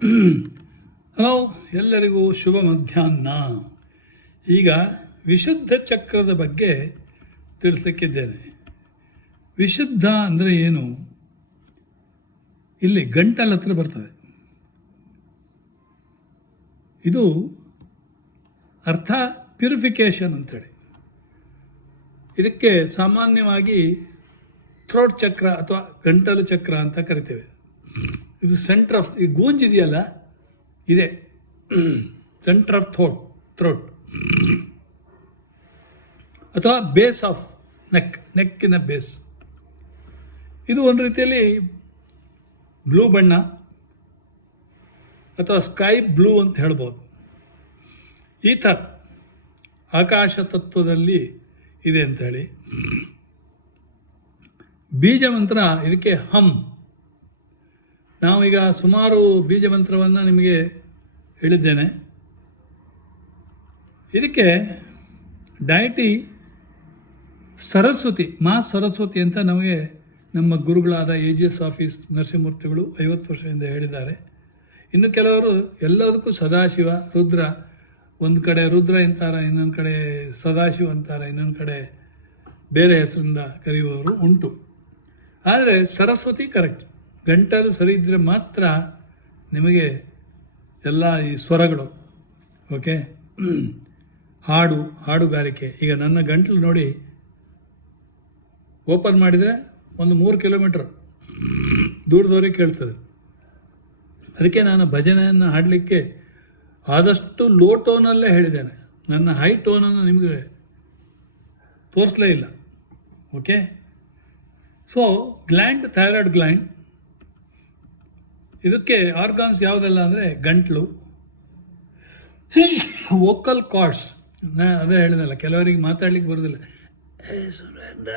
Hello, ಎಲ್ಲರಿಗೂ ಶುಭ ಮಧ್ಯಾಹ್ನ. ಈಗ ವಿಶುದ್ಧ ಚಕ್ರದ ಬಗ್ಗೆ ತಿಳಿಸಕ್ಕಿದ್ದೇನೆ. ವಿಶುದ್ಧ ಅಂದರೆ ಏನು? ಇಲ್ಲಿ ಗಂಟಲ ಹತ್ರ ಬರ್ತದೆ. ಇದು ಅರ್ಥ ಪ್ಯೂರಿಫಿಕೇಷನ್ ಅಂತೇಳಿ. ಇದಕ್ಕೆ ಸಾಮಾನ್ಯವಾಗಿ ಥ್ರೋಟ್ ಚಕ್ರ ಅಥವಾ ಗಂಟಲು ಚಕ್ರ ಅಂತ ಕರಿತೇವೆ. ಇದು ಸೆಂಟರ್ ಆಫ್, ಈ ಗೂಂಜಿದೆಯಲ್ಲ, ಇದೆ ಸೆಂಟರ್ ಆಫ್ ಥ್ರೋಟ್ ಅಥವಾ ಬೇಸ್ ಆಫ್ ನೆಕ್ಕಿನ ಬೇಸ್. ಇದು ಒಂದು ರೀತಿಯಲ್ಲಿ ಬ್ಲೂ ಬಣ್ಣ ಅಥವಾ ಸ್ಕೈ ಬ್ಲೂ ಅಂತ ಹೇಳ್ಬೋದು. ಈಥರ್ ಆಕಾಶ ತತ್ವದಲ್ಲಿ ಇದೆ ಅಂತ ಹೇಳಿ. ಬೀಜ ಮಂತ್ರ ಇದಕ್ಕೆ ಹಮ್. ನಾವೀಗ ಸುಮಾರು ಬೀಜ ಮಂತ್ರವನ್ನು ನಿಮಗೆ ಹೇಳಿದ್ದೇನೆ. ಇದಕ್ಕೆ ಡಯಟಿ ಸರಸ್ವತಿ, ಮಾ ಸರಸ್ವತಿ ಅಂತ ನಮಗೆ ನಮ್ಮ ಗುರುಗಳಾದ AGS ಆಫೀಸ್ ನರಸಿಂಹಮೂರ್ತಿಗಳು 50 ವರ್ಷದಿಂದ ಹೇಳಿದ್ದಾರೆ. ಇನ್ನು ಕೆಲವರು ಎಲ್ಲದಕ್ಕೂ ಸದಾಶಿವ, ರುದ್ರ, ಒಂದು ಕಡೆ ರುದ್ರ ಅಂತಾರೆ, ಇನ್ನೊಂದು ಕಡೆ ಸದಾಶಿವ ಅಂತಾರೆ, ಇನ್ನೊಂದು ಕಡೆ ಬೇರೆ ಹೆಸರಿಂದ ಕರೆಯುವವರು ಉಂಟು. ಆದರೆ ಸರಸ್ವತಿ ಕರೆಕ್ಟ್. ಗಂಟಲು ಸರಿ ಇದ್ದರೆ ಮಾತ್ರ ನಿಮಗೆ ಎಲ್ಲ ಈ ಸ್ವರಗಳು ಓಕೆ. ಹಾಡುಗಾರಿಕೆ. ಈಗ ನನ್ನ ಗಂಟಲು ನೋಡಿ, ಓಪನ್ ಮಾಡಿದರೆ ಒಂದು 3 ಕಿಲೋಮೀಟರ್ ದೂರದವರೆಗೆ ಕೇಳ್ತದೆ. ಅದಕ್ಕೆ ನಾನು ಭಜನೆಯನ್ನು ಹಾಡಲಿಕ್ಕೆ ಆದಷ್ಟು ಲೋ ಟೋನಲ್ಲೇ ಹೇಳಿದ್ದೇನೆ. ನನ್ನ ಹೈ ಟೋನನ್ನು ನಿಮಗೆ ತೋರಿಸಲೇ ಇಲ್ಲ. Okay. So gland, thyroid gland, ಇದಕ್ಕೆ ಆರ್ಗಾನ್ಸ್ ಯಾವುದೆಲ್ಲ ಅಂದರೆ ಗಂಟ್ಲು, ವೋಕಲ್ ಕಾರ್ಡ್ಸ್. ಅದೇ ಹೇಳಿದಲ್ಲ, ಕೆಲವರಿಗೆ ಮಾತಾಡ್ಲಿಕ್ಕೆ ಬರೋದಿಲ್ಲ. ಸುರೇಂದ್ರ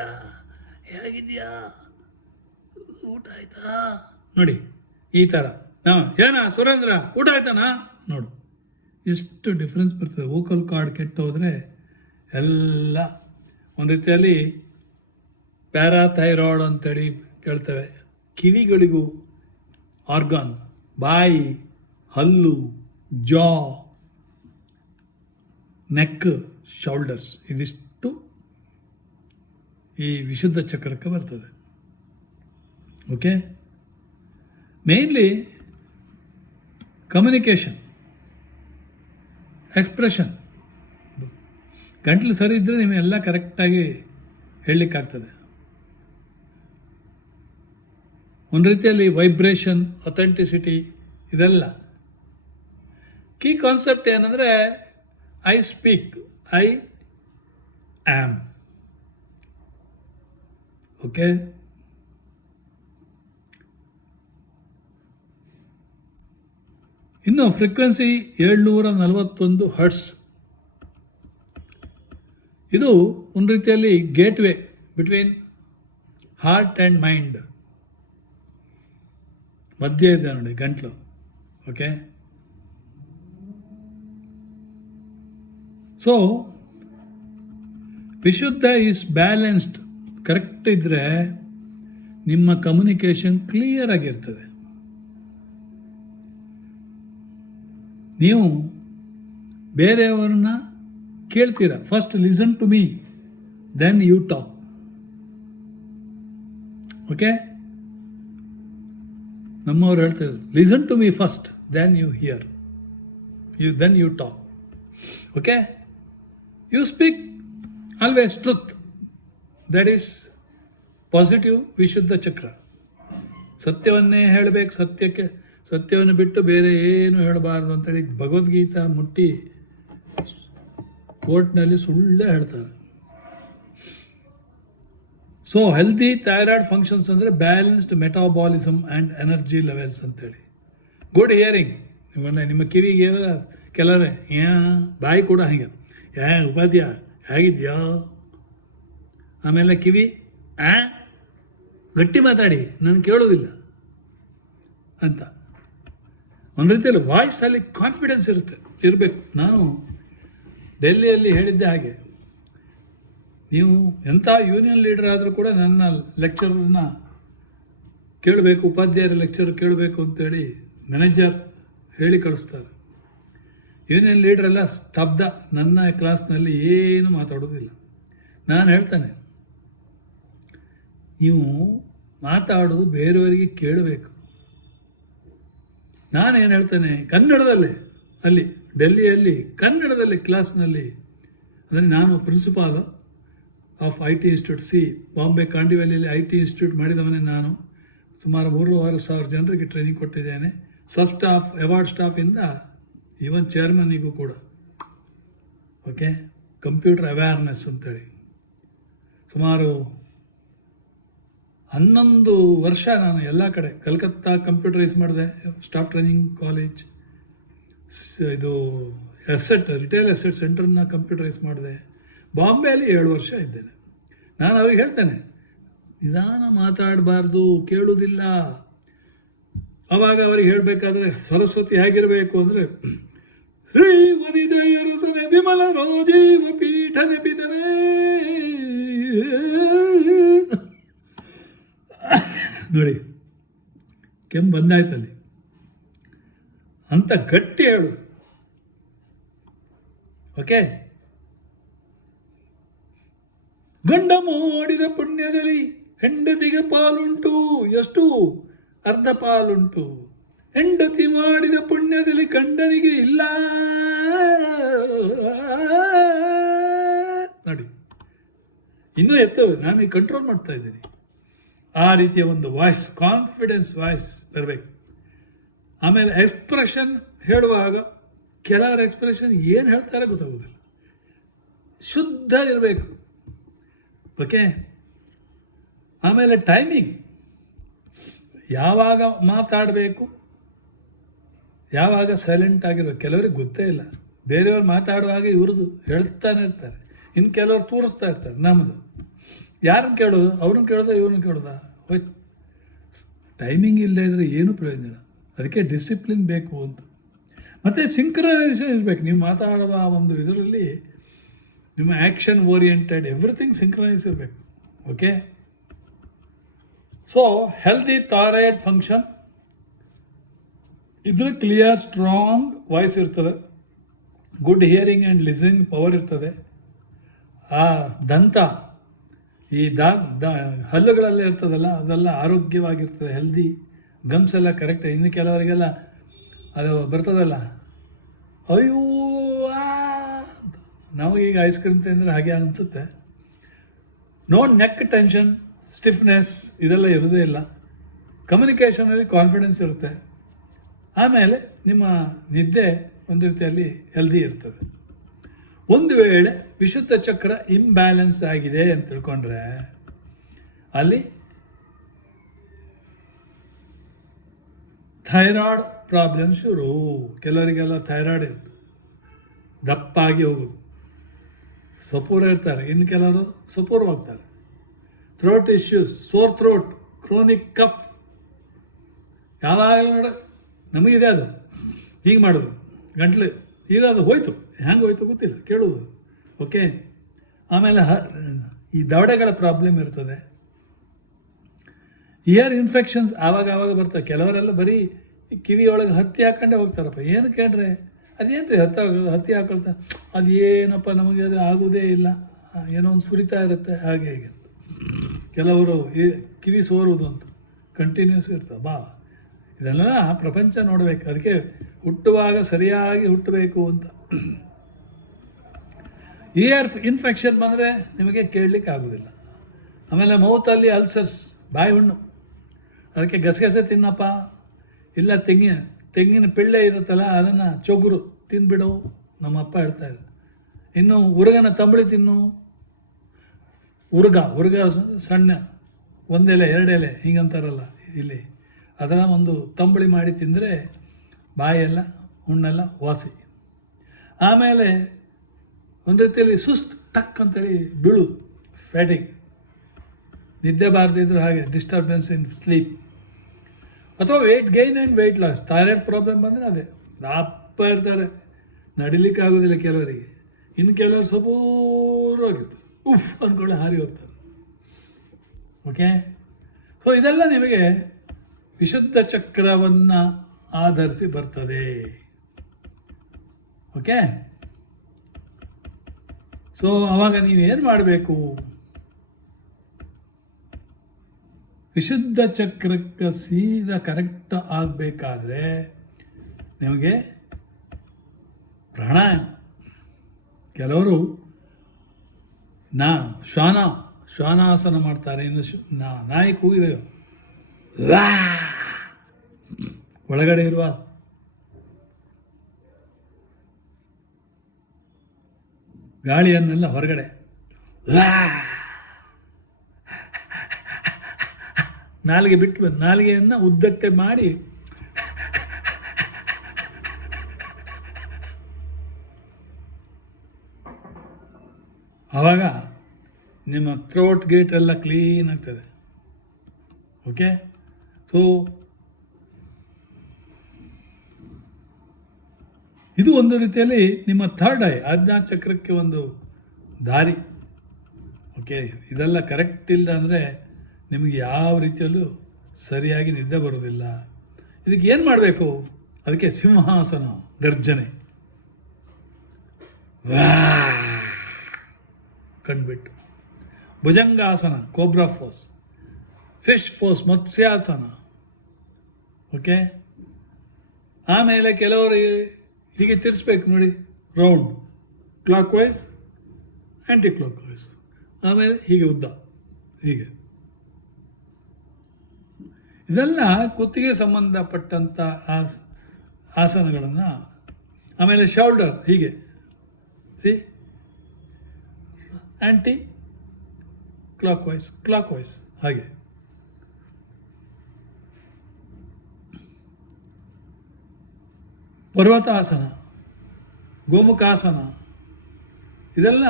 ಹೇಗಿದೆಯಾ, ಊಟ ಆಯ್ತಾ, ನೋಡಿ ಈ ಥರ. ಏನ ಸುರೇಂದ್ರ ಊಟ ಆಯ್ತಾನಾ, ನೋಡು ಎಷ್ಟು ಡಿಫ್ರೆನ್ಸ್ ಬರ್ತದೆ. ವೋಕಲ್ ಕಾರ್ಡ್ ಕೆಟ್ಟೋದ್ರೆ ಎಲ್ಲ ಒಂದು ರೀತಿಯಲ್ಲಿ ಪ್ಯಾರಾಥೈರಾಯ್ಡ್ ಅಂತೇಳಿ ಕೇಳ್ತೇವೆ. ಕಿವಿಗಳಿಗೂ ಆರ್ಗಾನ್, ಬಾಯಿ, ಹಲ್ಲು, ಜಾ, ನೆಕ್, ಶೋಲ್ಡರ್ಸ್, ಇದಿಷ್ಟು ಈ ವಿಶುದ್ಧ ಚಕ್ರಕ್ಕೆ ಬರ್ತದೆ. ಓಕೆ. Mainly communication, expression. ಗಂಟಲು ಸರಿ ಇದ್ದರೆ ನೀವೆಲ್ಲ ಕರೆಕ್ಟಾಗಿ ಹೇಳಲಿಕ್ಕಾಗ್ತದೆ. ಒಂದು ರೀತಿಯಲ್ಲಿ ವೈಬ್ರೇಷನ್, ಅಥೆಂಟಿಸಿಟಿ, ಇದೆಲ್ಲ ಕೀ ಕಾನ್ಸೆಪ್ಟ್ ಏನಂದರೆ I speak, I am. Okay. ಇನ್ನು ಫ್ರೀಕ್ವೆನ್ಸಿ 741 ಹರ್ಟ್ಸ್. ಇದು ಒಂದು ರೀತಿಯಲ್ಲಿ gateway between heart and mind. ಮಧ್ಯೆ ಇದೆ ನೋಡಿ ಗಂಟ್ಲು. Okay. So Vishuddha is balanced, correct ಇದ್ದರೆ ನಿಮ್ಮ ಕಮ್ಯುನಿಕೇಷನ್ ಕ್ಲಿಯರ್ ಆಗಿರ್ತದೆ. ನೀವು ಬೇರೆಯವ್ರನ್ನ ಕೇಳ್ತೀರ, first listen to me, then you talk. Okay. ನಮ್ಮವ್ರು ಹೇಳ್ತಿದ್ರು, listen to me first, then you hear, then you talk. Okay. You speak always truth, that is positive Vishuddha chakra. ಸತ್ಯವನ್ನೇ ಹೇಳಬೇಕು, ಸತ್ಯವನ್ನು ಬಿಟ್ಟು ಬೇರೆ ಏನು ಹೇಳಬಾರ್ದು ಅಂತೇಳಿ ಭಗವದ್ಗೀತಾ ಮುಟ್ಟಿ ಕೋರ್ಟ್ನಲ್ಲಿ ಸುಳ್ಳೇ ಹೇಳ್ತಾರೆ. ಸೊ ಹೆಲ್ದಿ ಥೈರಾಯ್ಡ್ ಫಂಕ್ಷನ್ಸ್ ಅಂದರೆ balanced metabolism and energy levels ಅಂತೇಳಿ. Good hearing. ನಿಮ್ಮ ಕಿವಿಗೆ ಕೆಲವರೇ ಬಾಯಿ ಕೂಡ ಹಾಗೆ, ಉಪಾಧ್ಯ ಹೇಗಿದೆಯಾ, ಆಮೇಲೆ ಕಿವಿ ಗಟ್ಟಿ ಮಾತಾಡಿ ನನಗೆ ಕೇಳೋದಿಲ್ಲ ಅಂತ. ಒಂದು ರೀತಿಯಲ್ಲಿ ವಾಯ್ಸಲ್ಲಿ ಕಾನ್ಫಿಡೆನ್ಸ್ ಇರಬೇಕು. ನಾನು ಡೆಲ್ಲಿಯಲ್ಲಿ ಹೇಳಿದ್ದೆ ಹಾಗೆ, ನೀವು ಎಂಥ ಯೂನಿಯನ್ ಲೀಡರ್ ಆದರೂ ಕೂಡ ನನ್ನ ಲೆಕ್ಚರನ್ನ ಕೇಳಬೇಕು, ಉಪಾಧ್ಯಾಯರ ಲೆಕ್ಚರ್ ಕೇಳಬೇಕು ಅಂತೇಳಿ ಮ್ಯಾನೇಜರ್ ಹೇಳಿ ಕಳಿಸ್ತಾರೆ. ಯೂನಿಯನ್ ಲೀಡ್ರೆಲ್ಲ ಸ್ತಬ್ಧ, ನನ್ನ ಕ್ಲಾಸ್ನಲ್ಲಿ ಏನು ಮಾತಾಡೋದಿಲ್ಲ. ನಾನು ಹೇಳ್ತಾನೆ, ನೀವು ಮಾತಾಡೋದು ಬೇರೆಯವರಿಗೆ ಕೇಳಬೇಕು. ನಾನೇನು ಹೇಳ್ತೇನೆ, ಕನ್ನಡದಲ್ಲೇ, ಅಲ್ಲಿ ಡೆಲ್ಲಿಯಲ್ಲಿ ಕನ್ನಡದಲ್ಲಿ ಕ್ಲಾಸ್ನಲ್ಲಿ, ಅಂದರೆ ನಾನು principal of IT institute, Bombay ಕಾಂಡಿವಲ್ಲಿಯಲ್ಲಿ IT ಇನ್ಸ್ಟಿಟ್ಯೂಟ್ ಮಾಡಿದವನೇ ನಾನು. ಸುಮಾರು 3,500 ಜನರಿಗೆ ಟ್ರೈನಿಂಗ್ ಕೊಟ್ಟಿದ್ದೇನೆ. ಸಬ್ ಸ್ಟಾಫ್, ಅವಾರ್ಡ್ ಸ್ಟಾಫಿಂದ ಈವನ್ ಚೇರ್ಮನ್ನಿಗೂ ಕೂಡ. ಓಕೆ, ಕಂಪ್ಯೂಟರ್ ಅವೇರ್ನೆಸ್ ಅಂತೇಳಿ ಸುಮಾರು 11 ವರ್ಷ ನಾನು ಎಲ್ಲ ಕಡೆ, ಕಲ್ಕತ್ತಾ ಕಂಪ್ಯೂಟರೈಸ್ ಮಾಡಿದೆ, ಸ್ಟಾಫ್ ಟ್ರೈನಿಂಗ್ ಕಾಲೇಜ್, ಇದು ರಿಟೇಲ್ ಅಸೆಟ್ ಸೆಂಟರ್ನ ಕಂಪ್ಯೂಟರೈಸ್ ಮಾಡಿದೆ. ಬಾಂಬೆಯಲ್ಲಿ 7 ವರ್ಷ ಇದ್ದೇನೆ. ನಾನು ಅವ್ರಿಗೆ ಹೇಳ್ತೇನೆ, ನಿಧಾನ ಮಾತಾಡಬಾರ್ದು, ಕೇಳುವುದಿಲ್ಲ. ಆವಾಗ ಅವ್ರಿಗೆ ಹೇಳಬೇಕಾದ್ರೆ ಸರಸ್ವತಿ ಹೇಗಿರಬೇಕು ಅಂದರೆ, ಶ್ರೀ ವನಿದಯರಸನೆ ವಿಮಲ ರೋಜೀವ ಪೀಠನೆ ಪಿತರೇ, ನೋಡಿ ಕೆಮ್ಮು ಬಂದಾಯ್ತಲ್ಲಿ ಅಂತ ಗಟ್ಟಿ ಹೇಳು. ಓಕೆ, ಗಂಡ ಮಾಡಿದ ಪುಣ್ಯದಲ್ಲಿ ಹೆಂಡತಿಗೆ ಪಾಲುಂಟು, ಎಷ್ಟು? ಅರ್ಧ ಪಾಲುಂಟು. ಹೆಂಡತಿ ಮಾಡಿದ ಪುಣ್ಯದಲ್ಲಿ ಗಂಡನಿಗೆ ಇಲ್ಲ. ನೋಡಿ, ಇನ್ನೂ ಎತ್ತವೆ, ನಾನು ಕಂಟ್ರೋಲ್ ಮಾಡ್ತಾ ಇದ್ದೀನಿ. ಆ ರೀತಿಯ ಒಂದು ವಾಯ್ಸ್, ಕಾನ್ಫಿಡೆನ್ಸ್ ವಾಯ್ಸ್ ಬರಬೇಕು. ಆಮೇಲೆ ಎಕ್ಸ್ಪ್ರೆಷನ್ ಹೇಳುವಾಗ ಕೆಲವರ ಎಕ್ಸ್ಪ್ರೆಷನ್ ಏನು ಹೇಳ್ತಾರೆ ಗೊತ್ತಾಗೋದಿಲ್ಲ, ಶುದ್ಧ ಇರಬೇಕು. ಓಕೆ, ಆಮೇಲೆ ಟೈಮಿಂಗ್, ಯಾವಾಗ ಮಾತಾಡಬೇಕು, ಯಾವಾಗ ಸೈಲೆಂಟ್ ಆಗಿರ್ಬೇಕು. ಕೆಲವರಿಗೆ ಗೊತ್ತೇ ಇಲ್ಲ, ಬೇರೆಯವ್ರು ಮಾತಾಡುವಾಗ ಇವ್ರದ್ದು ಹೇಳ್ತಾನೆ ಇರ್ತಾರೆ, ಇನ್ನು ಕೆಲವರು ತೋರಿಸ್ತಾ ಇರ್ತಾರೆ ನಮ್ಮದು. ಯಾರನ್ನು ಕೇಳೋದು, ಅವ್ರನ್ನ ಕೇಳೋದ ಇವ್ರನ್ನ ಕೇಳೋದ, ಹೋಯ್ತು. ಟೈಮಿಂಗ್ ಇಲ್ಲದೇ ಇದ್ದರೆ ಏನೂ ಪ್ರಯೋಜನ ಇಲ್ಲ. ಅದಕ್ಕೆ ಡಿಸಿಪ್ಲಿನ್ ಬೇಕು ಅಂತ. ಮತ್ತು ಸಿಂಕ್ರನೈಸೇಷನ್ ಇರಬೇಕು. ನೀವು ಮಾತಾಡುವ ಒಂದು ಇದರಲ್ಲಿ ನಿಮ್ಮ ಆ್ಯಕ್ಷನ್ ಓರಿಯೆಂಟೆಡ್ ಎವ್ರಿಥಿಂಗ್ ಸಿಂಕ್ರನೈಸ್ ಇರಬೇಕು. Okay, so healthy thyroid function ಇದ್ರೆ ಕ್ಲಿಯರ್ ಸ್ಟ್ರಾಂಗ್ ವಾಯ್ಸ್ ಇರ್ತದೆ, good hearing and listening power ಇರ್ತದೆ. ಆ ದಂತ, ಈ ಹಲ್ಲುಗಳೆಲ್ಲ ಇರ್ತದಲ್ಲ, ಅದೆಲ್ಲ ಆರೋಗ್ಯವಾಗಿರ್ತದೆ, ಹೆಲ್ದಿ. ಗಮ್ಸ್ ಎಲ್ಲ ಕರೆಕ್ಟ್. ಇನ್ನು ಕೆಲವರಿಗೆಲ್ಲ ಅದು ಬರ್ತದಲ್ಲ, ಅಯ್ಯೋ ಅಂತ, ನಮಗೀಗ ಐಸ್ ಕ್ರೀಮ್ ತಿಂದರೆ ಹಾಗೆ ಅನಿಸುತ್ತೆ. ನೋ ನೆಕ್ ಟೆನ್ಷನ್, ಸ್ಟಿಫ್ನೆಸ್ ಇದೆಲ್ಲ ಇರೋದೇ ಇಲ್ಲ. ಕಮ್ಯುನಿಕೇಷನಲ್ಲಿ ಕಾನ್ಫಿಡೆನ್ಸ್ ಇರುತ್ತೆ. ಆಮೇಲೆ ನಿಮ್ಮ ನಿದ್ದೆ ಒಂದು ರೀತಿಯಲ್ಲಿ ಹೆಲ್ದಿ ಇರ್ತದೆ. ಒಂದು ವೇಳೆ ವಿಶುದ್ಧ ಚಕ್ರ ಇಂಬ್ಯಾಲೆನ್ಸ್ ಆಗಿದೆ ಅಂತ ತಿಳ್ಕೊಂಡ್ರೆ ಅಲ್ಲಿ ಥೈರಾಯ್ಡ್ ಪ್ರಾಬ್ಲಮ್ ಶುರು. ಕೆಲವರಿಗೆಲ್ಲ ಥೈರಾಯ್ಡ್ ಇರ್ತದೆ, ದಪ್ಪಾಗಿ ಹೋಗೋದು, ಸಪೂರ ಇರ್ತಾರೆ. ಇನ್ನು ಕೆಲವರು ಸಪೂರವಾಗ್ತಾರೆ. Throat issues, sore throat, chronic cough, ಯಾವಾಗ ನೋಡ ನಮಗಿದೆ ಅದು. ಹೀಗೆ ಮಾಡೋದು ಗಂಟ್ಲು, ಈಗ ಅದು ಹೋಯ್ತು, ಹೆಂಗೆ ಹೋಯ್ತು ಗೊತ್ತಿಲ್ಲ, ಕೇಳುವುದು. ಓಕೆ, ಆಮೇಲೆ ಈ ದವಡೆಗಳ ಪ್ರಾಬ್ಲಮ್ ಇರ್ತದೆ. ಇಯರ್ ಇನ್ಫೆಕ್ಷನ್ಸ್ ಆವಾಗ ಬರ್ತವೆ. ಕೆಲವರೆಲ್ಲ ಬರೀ ಕಿವಿಯೊಳಗೆ ಹತ್ತಿ ಹಾಕೊಂಡೇ ಹೋಗ್ತಾರಪ್ಪ. ಏನು ಕೇಳ್ರೆ ಅದೇನು ರೀ ಹತ್ತಿ ಹಾಕೊಳ್ತಾ, ಅದೇನಪ್ಪ ನಮಗೆ ಅದು ಆಗೋದೇ ಇಲ್ಲ, ಏನೋ ಒಂದು ಸುರಿತಾ ಇರುತ್ತೆ ಹಾಗೆ ಹೀಗೆ. ಕೆಲವರು ಈ ಕಿವಿ ಸೋರುವುದು ಅಂತ ಕಂಟಿನ್ಯೂಸ್ ಇರ್ತವೆ. ಇದೆಲ್ಲ ಪ್ರಪಂಚ ನೋಡಬೇಕು. ಅದಕ್ಕೆ ಹುಟ್ಟುವಾಗ ಸರಿಯಾಗಿ ಹುಟ್ಟಬೇಕು ಅಂತ. ಇಯರ್ ಇನ್ಫೆಕ್ಷನ್ ಬಂದರೆ ನಿಮಗೆ ಕೇಳಲಿಕ್ಕೆ ಆಗೋದಿಲ್ಲ. ಆಮೇಲೆ ಮೌತಲ್ಲಿ ಅಲ್ಸರ್ಸ್, ಬಾಯಿ ಹುಣ್ಣು, ಅದಕ್ಕೆ ಗಸಗಸೆ ತಿನ್ನಪ್ಪ, ಇಲ್ಲ ತೆಂಗಿನ ಪಿಳ್ಳೆ ಇರುತ್ತಲ್ಲ ಅದನ್ನು ಚೊಗುರು ತಿಂದುಬಿಡು, ನಮ್ಮಪ್ಪ ಹೇಳ್ತಾಯಿದ್ರು. ಇನ್ನು ಉರುಗನ ತಂಬಳಿ ತಿನ್ನು. ಉರುಗ ಸಣ್ಣ, ಒಂದೆಲೆ ಎರಡೆಲೆ ಹಿಂಗಂತಾರಲ್ಲ ಇಲ್ಲಿ, ಅದರ ಒಂದು ತಂಬಳಿ ಮಾಡಿ ತಿಂದರೆ ಬಾಯೆಲ್ಲ ಹುಣ್ಣೆಲ್ಲ ವಾಸಿ. ಆಮೇಲೆ ಒಂದು ರೀತಿಯಲ್ಲಿ ಸುಸ್ತು ಟಕ್ ಅಂತೇಳಿ ಬೀಳು, ಫ್ಯಾಟಿಗ್, ನಿದ್ದೆ ಬಾರದಿದ್ರು ಹಾಗೆ ಡಿಸ್ಟರ್ಬೆನ್ಸ್ ಇನ್ ಸ್ಲೀಪ್. ಅಥವಾ weight gain and weight loss. Thyroid problem ಬಂದರೆ ಅದೇ ದಪ್ಪ ಇರ್ತಾರೆ, ನಡಿಲಿಕ್ಕೆ ಆಗೋದಿಲ್ಲ ಕೆಲವರಿಗೆ. ಇನ್ನು ಕೆಲವರು ಸಪೂರವಾಗಿರ್ತಾರೆ, ಉಫ್ ಅಂದ್ಕೊಳ್ಳಿ ಹಾರಿ ಹೋಗ್ತಾರೆ. ಓಕೆ, ಸೊ ಇದೆಲ್ಲ ನಿಮಗೆ ವಿಶುದ್ಧ ಚಕ್ರವನ್ನು ಆಧರಿಸಿ ಬರ್ತದೆ. ಓಕೆ, ಸೊ ಆವಾಗ ನೀವೇನು ಮಾಡಬೇಕು? ವಿಶುದ್ಧ ಚಕ್ರಕ್ಕೆ ಸೀದಾ ಕರೆಕ್ಟ್ ಆಗಬೇಕಾದ್ರೆ ನಿಮಗೆ ಪ್ರಾಣಾಯಾಮ. ಕೆಲವರು ಶ್ವಾನಾಸನ ಮಾಡ್ತಾರೆ. ಇನ್ನು ನಾಯಿ ಕೂಗಿದೆಯೋ ಒಳಗಡೆ ಇರುವ ಗಾಳಿಯನ್ನೆಲ್ಲ ಹೊರಗಡೆ ನಾಲಿಗೆ ಬಿಟ್ಟು ನಾಲಿಗೆಯನ್ನು ಉದ್ದಕ್ಕೆ ಮಾಡಿ ಆವಾಗ ನಿಮ್ಮ ಥ್ರೋಟ್ ಗೇಟ್ ಎಲ್ಲ ಕ್ಲೀನ್ ಆಗ್ತದೆ. ಓಕೆ, ಸೊ ಇದು ಒಂದು ರೀತಿಯಲ್ಲಿ ನಿಮ್ಮ ಥರ್ಡ್ ಐ ಆಜ್ಞಾ ಚಕ್ರಕ್ಕೆ ಒಂದು ದಾರಿ. ಓಕೆ, ಇದೆಲ್ಲ ಕರೆಕ್ಟ್ ಇಲ್ಲ ಅಂದರೆ ನಿಮಗೆ ಯಾವ ರೀತಿಯಲ್ಲೂ ಸರಿಯಾಗಿ ನಿದ್ದೆ ಬರೋದಿಲ್ಲ. ಇದಕ್ಕೆ ಏನು ಮಾಡಬೇಕು? ಅದಕ್ಕೆ ಸಿಂಹಾಸನ ಗರ್ಜನೆ ಕಂಡುಬಿಟ್ಟು, ಭುಜಂಗಾಸನ ಕೋಬ್ರಾ ಫೋಸ್, ಫಿಶ್ ಫೋಸ್ ಮತ್ಸ್ಯಾಸನ. ಓಕೆ, ಆಮೇಲೆ ಕೆಲವರು ಹೀಗೆ ತಿರ್ಸ್ಬೇಕು ನೋಡಿ, round clockwise anticlockwise, ಆಮೇಲೆ ಹೀಗೆ ಉದ್ದ ಹೀಗೆ. ಇದೆಲ್ಲ ಕುತ್ತಿಗೆ ಸಂಬಂಧಪಟ್ಟಂಥ ಆಸನಗಳನ್ನು. ಆಮೇಲೆ ಶೋಲ್ಡರ್ ಹೀಗೆ ಆ್ಯಂಟಿ ಕ್ಲಾಕ್ ವೈಸ್ ಹಾಗೆ. ಪರ್ವತಾಸನ, ಗೋಮುಖಾಸನ, ಇದೆಲ್ಲ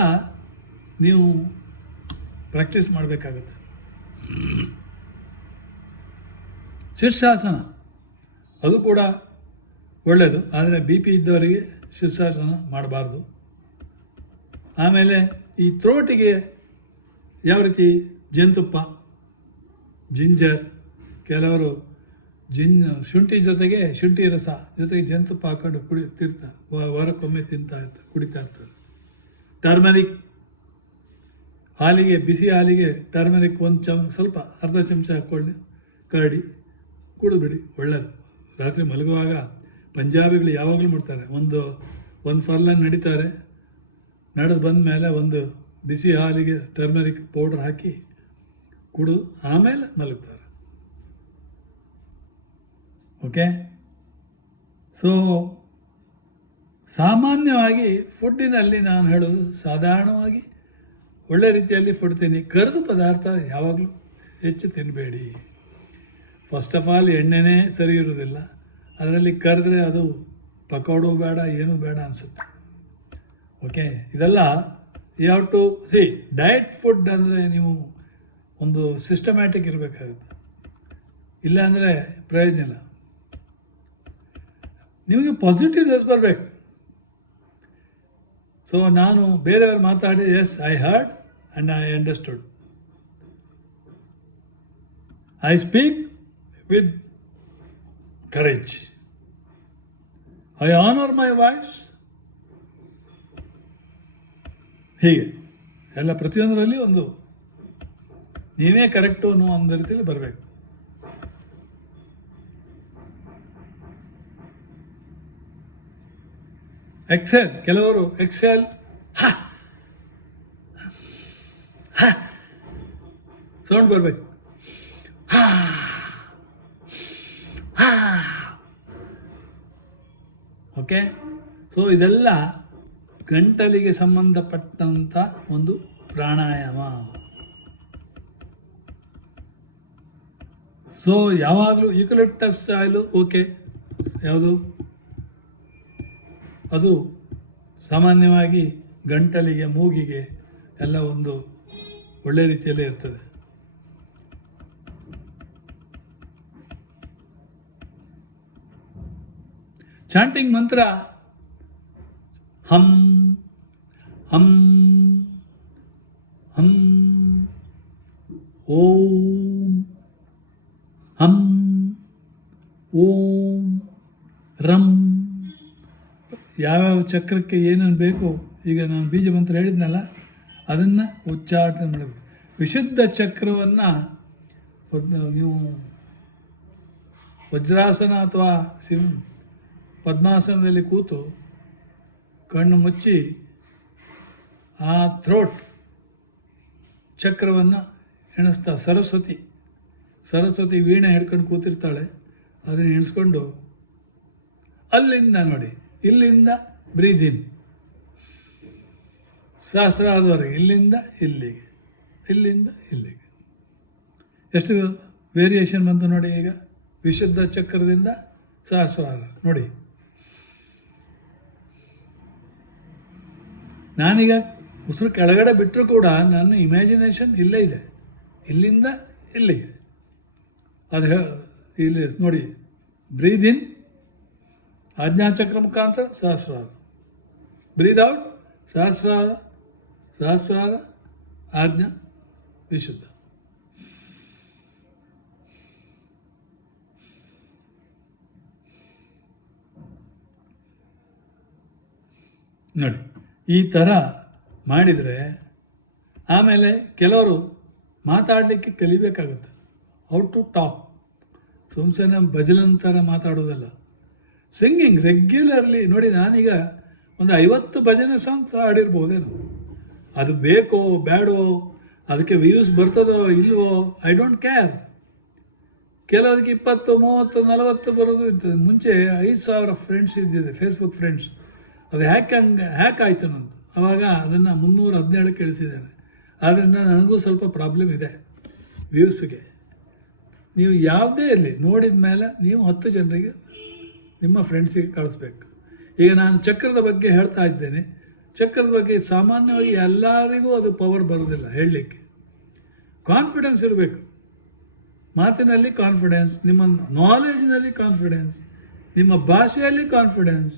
ನೀವು ಪ್ರಾಕ್ಟೀಸ್ ಮಾಡಬೇಕಾಗತ್ತೆ. ಶೀರ್ಷಾಸನ ಅದು ಕೂಡ ಒಳ್ಳೆಯದು, ಆದರೆ ಬಿ ಪಿ ಇದ್ದವರಿಗೆ ಶೀರ್ಷಾಸನ ಮಾಡಬಾರ್ದು. ಆಮೇಲೆ ಈ ಥ್ರೋಟಿಗೆ ಯಾವ ರೀತಿ ಜೇನುತುಪ್ಪ, ಜಿಂಜರ್, ಕೆಲವರು ಶುಂಠಿ ಜೊತೆಗೆ ಶುಂಠಿ ರಸ ಜೊತೆಗೆ ಜೇನುತುಪ್ಪ ಹಾಕೊಂಡು ವಾರಕ್ಕೊಮ್ಮೆ ಕುಡಿತಾ ಇರ್ತಾರೆ. ಟರ್ಮರಿಕ್ ಹಾಲಿಗೆ, ಬಿಸಿ ಹಾಲಿಗೆ ಟರ್ಮರಿಕ್ ಸ್ವಲ್ಪ ಅರ್ಧ ಚಮಚ ಹಾಕ್ಕೊಳ್ಳಿ, ಕರಡಿ ಕುಡಿದ್ಬಿಡಿ, ಒಳ್ಳೆಯದು. ರಾತ್ರಿ ಮಲಗುವಾಗ ಪಂಜಾಬಿಗಳು ಯಾವಾಗಲೂ ಮಾಡ್ತಾರೆ, ಒಂದು ಫರ್ಲಾಂಗ್ ನಡೀತಾರೆ, ನಡೆದು ಬಂದ ಮೇಲೆ ಒಂದು ಬಿಸಿ ಹಾಲಿಗೆ ಟರ್ಮರಿಕ್ ಪೌಡ್ರ್ ಹಾಕಿ ಕುಡಿದು ಆಮೇಲೆ ಮಲಗ್ತಾರೆ. ಓಕೆ, ಸೊ ಸಾಮಾನ್ಯವಾಗಿ ಫುಡ್ಡಿನಲ್ಲಿ ನಾನು ಹೇಳೋದು ಸಾಧಾರಣವಾಗಿ ಒಳ್ಳೆ ರೀತಿಯಲ್ಲಿ ಫುಡ್ ತಿನ್ನಿ. ಕರಿದ ಪದಾರ್ಥ ಯಾವಾಗಲೂ ಹೆಚ್ಚು ತಿನ್ನಬೇಡಿ. ಫಸ್ಟ್ ಆಫ್ ಆಲ್ ಎಣ್ಣೆನೇ ಸರಿ ಇರೋದಿಲ್ಲ, ಅದರಲ್ಲಿ ಕರೆದ್ರೆ ಅದು ಪಕೋಡು ಬೇಡ, ಏನೂ ಬೇಡ ಅನಿಸುತ್ತೆ. ಓಕೆ, ಇದೆಲ್ಲ you have to diet food ಅಂದರೆ ನೀವು ಒಂದು ಸಿಸ್ಟಮ್ಯಾಟಿಕ್ ಇರಬೇಕಾಗುತ್ತೆ, ಇಲ್ಲಾಂದರೆ ಪ್ರಯೋಜನ ಇಲ್ಲ. ನಿಮಗೆ ಪಾಸಿಟಿವ್ನೆಸ್ ಬರಬೇಕು. ಸೊ ನಾನು ಬೇರೆಯವ್ರು ಮಾತಾಡಿ, as I heard and I understood, I speak with courage, I honour my voice. ಹೀಗೆ ಎಲ್ಲ ಪ್ರತಿಯೊಂದರಲ್ಲಿ ಒಂದು ನೀವೇ ಕರೆಕ್ಟು ಅನ್ನೋ ಒಂದು ರೀತಿಯಲ್ಲಿ ಬರಬೇಕು. ಎಕ್ಸೆಲ್, ಕೆಲವರು ಎಕ್ಸೆಲ್ ಸೌಂಡ್ ಬರಬೇಕು. ಓಕೆ, ಸೊ ಇದೆಲ್ಲ ಗಂಟಲಿಗೆ ಸಂಬಂಧಪಟ್ಟಂಥ ಒಂದು ಪ್ರಾಣಾಯಾಮ. ಸೊ ಯಾವಾಗಲೂ ಯೂಕಲಿಪ್ಟಸ್ ಆಯಿಲು ಓಕೆ, ಯಾವುದು ಅದು ಸಾಮಾನ್ಯವಾಗಿ ಗಂಟಲಿಗೆ, ಮೂಗಿಗೆ ಎಲ್ಲ ಒಂದು ಒಳ್ಳೆ ರೀತಿಯಲ್ಲೇ ಇರ್ತದೆ. ಚಾಂಟಿಂಗ್ ಮಂತ್ರ ಹಂ ಹಂ ಹಂ ಓಂ ಹಂ ಓಂ ರಂ. ಯಾವ್ಯಾವ ಚಕ್ರಕ್ಕೆ ಏನೇನು ಬೇಕು ಈಗ ನಾನು ಬೀಜ ಮಂತ್ರ ಹೇಳಿದ್ನಲ್ಲ ಅದನ್ನು ಉಚ್ಚಾಟನೆ ಮಾಡಬೇಕು. ವಿಶುದ್ಧ ಚಕ್ರವನ್ನು ನೀವು ವಜ್ರಾಸನ ಅಥವಾ ಪದ್ಮಾಸನದಲ್ಲಿ ಕೂತು ಕಣ್ಣು ಮುಚ್ಚಿ ಆ ಥ್ರೋಟ್ ಚಕ್ರವನ್ನು ಎಣಿಸ್ತಾ ಸರಸ್ವತಿ ವೀಣೆ ಹಿಡ್ಕೊಂಡು ಕೂತಿರ್ತಾಳೆ. ಅದನ್ನು ಎಣಿಸ್ಕೊಂಡು ಅಲ್ಲಿಂದ ನೋಡಿ, ಇಲ್ಲಿಂದ ಬ್ರೀದ್ ಇನ್ ಸಹಸ್ರಾರದವರೆಗೆ, ಇಲ್ಲಿಂದ ಇಲ್ಲಿಗೆ, ಇಲ್ಲಿಂದ ಇಲ್ಲಿಗೆ. ಎಷ್ಟು ವೇರಿಯೇಷನ್ ಬಂತು ನೋಡಿ. ಈಗ ವಿಶುದ್ಧ ಚಕ್ರದಿಂದ ಸಹಸ್ರಾರ ನೋಡಿ. ನಾನೀಗ ಉಸಿರು ಕೆಳಗಡೆ ಬಿಟ್ಟರೂ ಕೂಡ ನನ್ನ ಇಮ್ಯಾಜಿನೇಷನ್ ಇಲ್ಲೇ ಇದೆ, ಇಲ್ಲಿಂದ ಇಲ್ಲಿಗೆ. ಅದು ಇಲ್ಲಿ ನೋಡಿ, ಬ್ರೀದ್ ಇನ್ ಆಜ್ಞಾಚಕ್ರ ಮುಖಾಂತರ ಸಹಸ್ರಾರ, ಬ್ರೀದ್ ಔಟ್ ಸಹಸ್ರಾರ ಆಜ್ಞಾ ವಿಶುದ್ಧ. ನೋಡಿ, ಈ ಥರ ಮಾಡಿದರೆ ಆಮೇಲೆ ಕೆಲವರು ಮಾತಾಡಲಿಕ್ಕೆ ಕಲಿಬೇಕಾಗುತ್ತೆ. How to talk. ಸುಮ್ಮನೆ ಭಜನನ್ ಥರ ಮಾತಾಡೋದಲ್ಲ. ಸಿಂಗಿಂಗ್ ರೆಗ್ಯುಲರ್ಲಿ ನೋಡಿ. ನಾನೀಗ ಒಂದು 50 ಭಜನೆ ಸಾಂಗ್ಸ್ ಹಾಡಿರ್ಬೋದೇನು. ಅದು ಬೇಕೋ ಬೇಡೋ, ಅದಕ್ಕೆ ವ್ಯೂಸ್ ಬರ್ತದೋ ಇಲ್ವೋ, ಐ ಡೋಂಟ್ ಕೇರ್. ಕೆಲವರಿಗೆ 20, 30, 40 ಬರೋದು ಇರ್ತದೆ. ಮುಂಚೆ 5,000 ಫ್ರೆಂಡ್ಸ್ ಇದ್ದಿದೆ, ಫೇಸ್ಬುಕ್ ಫ್ರೆಂಡ್ಸ್. ಅದು ಹ್ಯಾಕ್ ಆಯಿತು ನಂದು. ಆವಾಗ ಅದನ್ನು 317 ಇಳಿಸಿದ್ದೇನೆ. ಆದ್ದರಿಂದ ನನಗೂ ಸ್ವಲ್ಪ ಪ್ರಾಬ್ಲಮ್ ಇದೆ ವ್ಯೂಸ್ಗೆ. ನೀವು ಯಾವುದೇ ಇರಲಿ, ನೋಡಿದ ಮೇಲೆ ನೀವು 10 ಜನರಿಗೆ ನಿಮ್ಮ ಫ್ರೆಂಡ್ಸಿಗೆ ಕಳಿಸ್ಬೇಕು. ಈಗ ನಾನು ಚಕ್ರದ ಬಗ್ಗೆ ಹೇಳ್ತಾ ಇದ್ದೇನೆ. ಚಕ್ರದ ಬಗ್ಗೆ ಸಾಮಾನ್ಯವಾಗಿ ಎಲ್ಲರಿಗೂ ಅದು ಪವರ್ ಬರೋದಿಲ್ಲ ಹೇಳಲಿಕ್ಕೆ. ಕಾನ್ಫಿಡೆನ್ಸ್ ಇರಬೇಕು, ಮಾತಿನಲ್ಲಿ ಕಾನ್ಫಿಡೆನ್ಸ್, ನಿಮ್ಮ ನಾಲೆಜ್ನಲ್ಲಿ ಕಾನ್ಫಿಡೆನ್ಸ್, ನಿಮ್ಮ ಭಾಷೆಯಲ್ಲಿ ಕಾನ್ಫಿಡೆನ್ಸ್,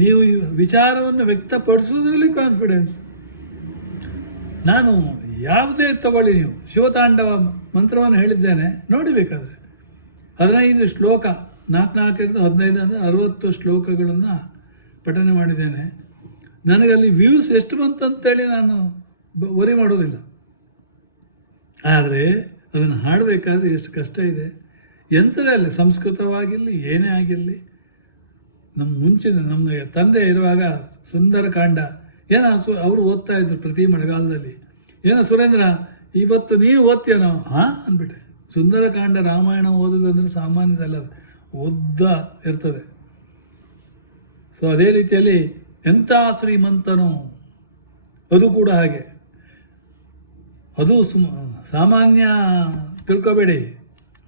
ನೀವು ವಿಚಾರವನ್ನು ವ್ಯಕ್ತಪಡಿಸೋದ್ರಲ್ಲಿ ಕಾನ್ಫಿಡೆನ್ಸ್. ನಾನು ಯಾವುದೇ ತಗೊಳ್ಳಿ, ನೀವು ಶಿವತಾಂಡವ ಮಂತ್ರವನ್ನು ಹೇಳಿದ್ದೇನೆ ನೋಡಿ. ಬೇಕಾದರೆ 15 ಶ್ಲೋಕ, 4 15 ಅಂದರೆ 60 ಶ್ಲೋಕಗಳನ್ನು ಪಠನೆ ಮಾಡಿದ್ದೇನೆ. ನನಗಲ್ಲಿ ವ್ಯೂಸ್ ಎಷ್ಟು ಬಂತು ಅಂತೇಳಿ ನಾನು ವರಿ ಮಾಡೋದಿಲ್ಲ. ಆದರೆ ಅದನ್ನು ಹಾಡಬೇಕಾದ್ರೆ ಎಷ್ಟು ಕಷ್ಟ ಇದೆ. ಎಂಥದೇ ಆಗಲಿ, ಸಂಸ್ಕೃತವಾಗಿರಲಿ ಏನೇ ಆಗಿರಲಿ. ನಮ್ಮ ತಂದೆ ಇರುವಾಗ ಸುಂದರಕಾಂಡ ಏನೋ ಅವರು ಓದ್ತಾ ಇದ್ರು ಪ್ರತಿ ಮಳೆಗಾಲದಲ್ಲಿ. ಏನೋ ಸುರೇಂದ್ರ ಇವತ್ತು ನೀವು ಓದ್ತೀಯನೋ? ಹಾಂ ಅಂದ್ಬಿಟ್ಟೆ. ಸುಂದರಕಾಂಡ ರಾಮಾಯಣ ಓದೋದಂದ್ರೆ ಸಾಮಾನ್ಯದಲ್ಲ, ಓದ್ದ ಇರ್ತದೆ. ಸೊ ಅದೇ ರೀತಿಯಲ್ಲಿ ಎಂಥ ಶ್ರೀಮಂತನೋ ಅದು ಕೂಡ ಹಾಗೆ. ಅದು ಸಾಮಾನ್ಯ ತಿಳ್ಕೊಬೇಡಿ.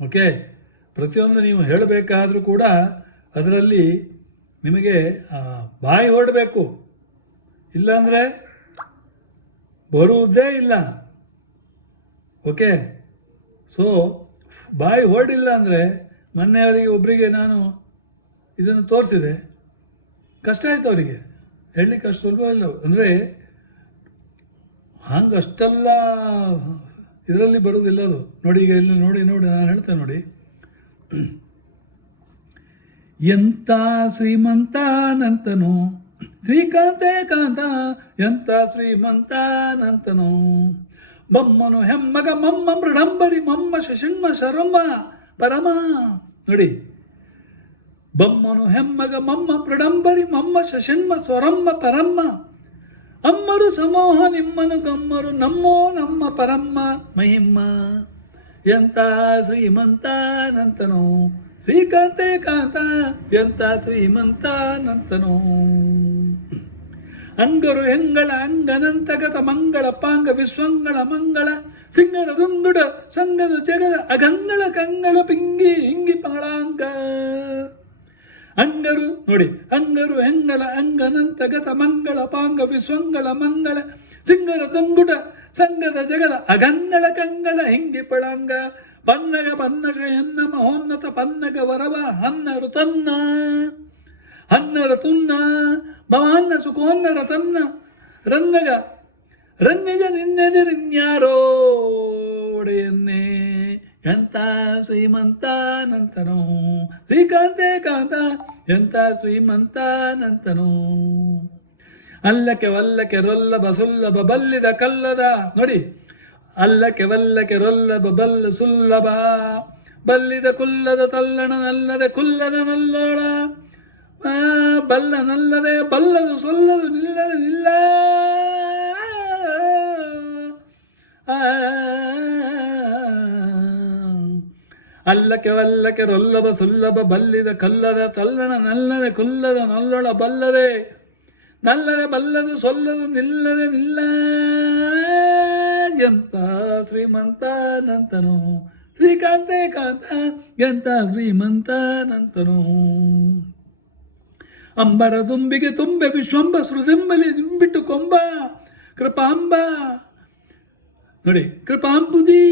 ಓಕೆ, ಪ್ರತಿಯೊಂದು ನೀವು ಹೇಳಬೇಕಾದ್ರೂ ಕೂಡ ಅದರಲ್ಲಿ ನಿಮಗೆ ಬಾಯಿ ಹೊರಡಬೇಕು, ಇಲ್ಲಾಂದರೆ ಬರುವುದೇ ಇಲ್ಲ. ಓಕೆ, ಸೊ ಬಾಯಿ ಹೊರಡಿಲ್ಲ ಅಂದರೆ, ಮೊನ್ನೆಯವರಿಗೆ ಒಬ್ಬರಿಗೆ ನಾನು ಇದನ್ನು ತೋರಿಸಿದೆ, ಕಷ್ಟ ಆಯಿತು ಅವರಿಗೆ ಹೇಳಲಿಕ್ಕೆ. ಅಷ್ಟು ಸುಲಭ ಇಲ್ಲ ಅಂದರೆ ಹಂಗೆ ಅಷ್ಟೆಲ್ಲ ಇದರಲ್ಲಿ ಬರೋದಿಲ್ಲ ಅದು. ನೋಡಿ ಈಗ ಇಲ್ಲಿ ನೋಡಿ ನಾನು ಹೇಳ್ತೇನೆ ನೋಡಿ. ಎಂಥ ಶ್ರೀಮಂತನಂತನು ಶ್ರೀಕಾಂತೆ ಕಾಂತ, ಎಂಥ ಶ್ರೀಮಂತನಂತನು ಬಮ್ಮನು ಹೆಮ್ಮಗ ಮಮ್ಮ ಮೃಡಂಬರಿ ಮಮ್ಮ ಶಶಿನ್ಮ ಶರಮ್ಮ ಪರಮ. ನೋಡಿ, ಬಮ್ಮನು ಹೆಮ್ಮಗ ಮಮ್ಮ ಪ್ರಡಂಬರಿ ಮಮ್ಮ ಶಶನ್ಮ ಸ್ವರಮ್ಮ ಪರಮ್ಮ. ಅಮ್ಮರು ಸಮೋಹ ನಿಮ್ಮನು ಗಮ್ಮರು ನಮ್ಮೋ ನಮ್ಮ ಪರಮ್ಮ ಮಹಿಮ್ಮ. ಎಂಥ ಶ್ರೀಮಂತನಂತನು ಶ್ರೀಕಾಂತೆ ಕಾಂತ, ಎಂಥ ಶ್ರೀಮಂತನಂತನು. ಅಂಗರು ಹೆಂಗಳ ಅಂಗನಂತಗತ ಮಂಗಳ ಪಾಂಗ ವಿಶ್ವಂಗಳ ಮಂಗಳ ಸಿಂಗರ ದುಂಗುಡ ಸಂಗದ ಜಗದ ಅಗಂಗಳ ಕಂಗಳ ಪಿಂಗಿ ಹಿಂಗಿ ಪಗಳಾಂಗ. ಅಂಗರು ನೋಡಿ, ಅಂಗರು ಹೆಂಗಳ ಅಂಗನಂತಗತ ಮಂಗಳ ಪಾಂಗ ವಿಶ್ವಂಗಳ ಮಂಗಳ ಸಿಂಗರ ದುಂಗುಡ ಸಂಗದ ಜಗದ ಅಗಂಗಳ ಕಂಗಳ ಹಿಂಗಿ ಪಳಾಂಗ. ಪನ್ನಗ ಎನ್ನ ಮಹೋನ್ನತ ಪನ್ನಗ ವರವ ಹನ್ನರು ತನ್ನ ಹನ್ನರ ತುನ್ನ ಭವಾನ್ನ ಸುಖೋನ್ನರ ತನ್ನ ರನ್ನಗ ರನ್ನಿಜ ನಿನ್ನೆದಿರಿನ್ಯಾರೋ ಒಡೆಯನ್ನೇ. ಎಂಥ ಶ್ರೀಮಂತನಂತನೋ ಶ್ರೀಕಾಂತೆ ಕಾಂತ ಎಂಥ ಶ್ರೀಮಂತನಂತನೋ ಅಲ್ಲಕ್ಕೆ ವಲ್ಲಕ್ಕೆ ರೊಲ್ಲಬ ಸುಲ್ಲಭ ಬಲ್ಲಿದ ಕಲ್ಲದ ನೋಡಿ ಅಲ್ಲಕ್ಕೆ ವಲ್ಲಕ್ಕೆ ರೊಲ್ಲಬ ಬಲ್ಲ ಸುಲ್ಲಭ ಬಲ್ಲಿದ ಕುಲ್ಲದ ತಲ್ಲಣ ನಲ್ಲದೆ ಕುಲ್ಲದ ನಲ್ಲೋಳ ಬಲ್ಲ ನಲ್ಲದೆ ಬಲ್ಲದು ಸೊಲ್ಲದು ನಿಲ್ಲದೆ ನಿಲ್ಲ ಅಲ್ಲಕ್ಕೆ ವಲ್ಲಕ್ಕೆ ರೊಲ್ಲಬ ಸುಲ್ಲಭ ಬಲ್ಲಿದ ಕಲ್ಲದ ತಲ್ಲಣ ನಲ್ಲದೆ ಕುಲ್ಲದ ನಲ್ಲೊಳ ಬಲ್ಲದೆ ನಲ್ಲದೆ ಬಲ್ಲದು ಸೊಲ್ಲದು ನಿಲ್ಲದೆ ನಿಲ್ಲ ಎಂತ ಶ್ರೀಮಂತನಂತನು ಶ್ರೀಕಾಂತೆ ಕಾಂತ ಎಂತ ಶ್ರೀಮಂತನಂತನು ಅಂಬರ ದುಂಬಿಗೆ ತುಂಬೆ ವಿಶ್ವಂಬ ಶ್ರುತಿಂಬಲಿ ದಿಂಬಿಟ್ಟು ಕೊಂಬ ಕೃಪಾಂಬ ನೋಡಿ ಕೃಪಾಂಬುದಿ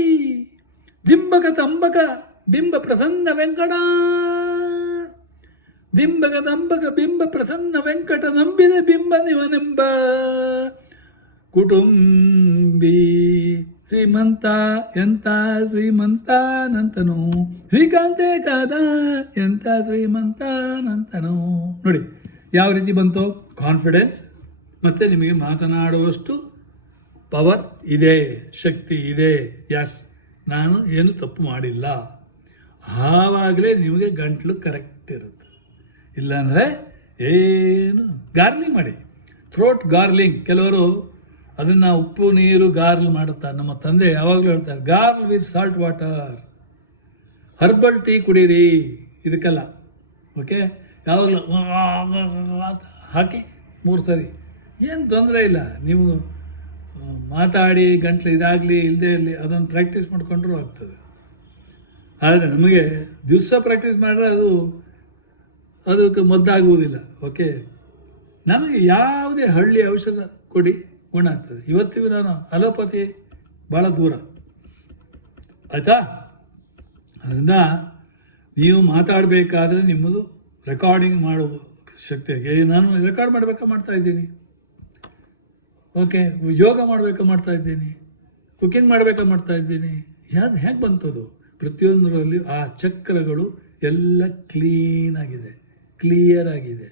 ದಿಂಬಕ ತಂಬಕ ಬಿಂಬ ಪ್ರಸನ್ನ ವೆಂಕಟ ದಿಂಬಕ ತಂಬಕ ಬಿಂಬ ಪ್ರಸನ್ನ ವೆಂಕಟ ನಂಬಿದ ಬಿಂಬ ನಿವನೆಂಬ ಕುಟುಂಬಿ ಶ್ರೀಮಂತ ಎಂತ ಶ್ರೀಮಂತನಂತನು ಶ್ರೀಕಾಂತೆ ಕಾದ ಎಂತ ಶ್ರೀಮಂತನಂತನು ನೋಡಿ ಯಾವ ರೀತಿ ಬಂತು ಕಾನ್ಫಿಡೆನ್ಸ್ ಮತ್ತು ನಿಮಗೆ ಮಾತನಾಡುವಷ್ಟು ಪವರ್ ಇದೆ, ಶಕ್ತಿ ಇದೆ. ಎಸ್, ನಾನು ಏನು ತಪ್ಪು ಮಾಡಿಲ್ಲ. ಆವಾಗಲೇ ನಿಮಗೆ ಗಂಟಲು ಕರೆಕ್ಟ್ ಇರುತ್ತೆ. ಇಲ್ಲಾಂದರೆ ಏನು ಗಾರ್ಲಿಂಗ್ ಮಾಡಿ, ಥ್ರೋಟ್ ಗಾರ್ಲಿಂಗ್. ಕೆಲವರು ಅದನ್ನು ಉಪ್ಪು ನೀರು ಗಾರ್ಲ್ ಮಾಡುತ್ತಾರೆ. ನಮ್ಮ ತಂದೆ ಯಾವಾಗಲೂ ಹೇಳ್ತಾರೆ gargle with salt water, herbal tea ಕುಡೀರಿ. ಇದಕ್ಕೆಲ್ಲ ಓಕೆ, ಯಾವಾಗಲೂ ಹಾಕಿ 3 ಸರಿ, ಏನು ತೊಂದರೆ ಇಲ್ಲ. ನೀವು ಮಾತಾಡಿ ಗಂಟ್ಲು ಇದಾಗಲಿ ಇಲ್ಲದೆ ಇರಲಿ ಅದನ್ನು ಪ್ರಾಕ್ಟೀಸ್ ಮಾಡಿಕೊಂಡ್ರೂ ಆಗ್ತದೆ. ಆದರೆ ನಮಗೆ ದಿವಸ ಪ್ರಾಕ್ಟೀಸ್ ಮಾಡಿದ್ರೆ ಅದಕ್ಕೆ ಮದ್ದಾಗುವುದಿಲ್ಲ. ಓಕೆ, ನಮಗೆ ಯಾವುದೇ ಹಳ್ಳಿ ಔಷಧ ಕೊಡಿ ಗುಣ ಆಗ್ತದೆ. ಇವತ್ತಿಗೂ ನಾನು ಅಲೋಪತಿ ಭಾಳ ದೂರ, ಆಯಿತಾ? ಅದರಿಂದ ನೀವು ಮಾತಾಡಬೇಕಾದ್ರೆ ನಿಮ್ಮದು ರೆಕಾರ್ಡಿಂಗ್ ಮಾಡುವ ಶಕ್ತಿ. ನಾನು ರೆಕಾರ್ಡ್ ಮಾಡಬೇಕಾ ಮಾಡ್ತಾಯಿದ್ದೀನಿ, ಓಕೆ, ಯೋಗ ಮಾಡಬೇಕಾ ಮಾಡ್ತಾಯಿದ್ದೀನಿ, ಕುಕ್ಕಿಂಗ್ ಮಾಡಬೇಕಾ ಮಾಡ್ತಾಯಿದ್ದೀನಿ. ಯಾವ್ದು ಹೇಗೆ ಬಂತದು? ಪ್ರತಿಯೊಂದರಲ್ಲಿ ಆ ಚಕ್ರಗಳು ಎಲ್ಲ ಕ್ಲೀನಾಗಿದೆ, ಕ್ಲಿಯರ್ ಆಗಿದೆ.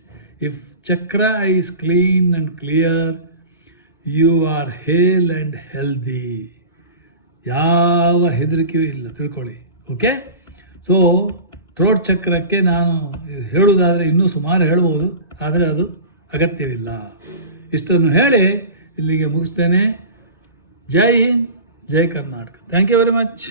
If chakra is clean and clear, you are hale and healthy. ಯಾವ ಹೆದರಿಕೆಯೂ ಇಲ್ಲ, ತಿಳ್ಕೊಳ್ಳಿ. ಓಕೆ, ಸೊ ಥ್ರೋಟ್ ಚಕ್ರಕ್ಕೆ ನಾನು ಹೇಳುವುದಾದರೆ ಇನ್ನೂ ಸುಮಾರು ಹೇಳ್ಬೋದು, ಆದರೆ ಅದು ಅಗತ್ಯವಿಲ್ಲ. ಇಷ್ಟನ್ನು ಹೇಳಿ ಇಲ್ಲಿಗೆ ಮುಗಿಸ್ತೇನೆ. ಜೈ ಹಿಂದ್, ಜೈ Karnataka. Thank you very much.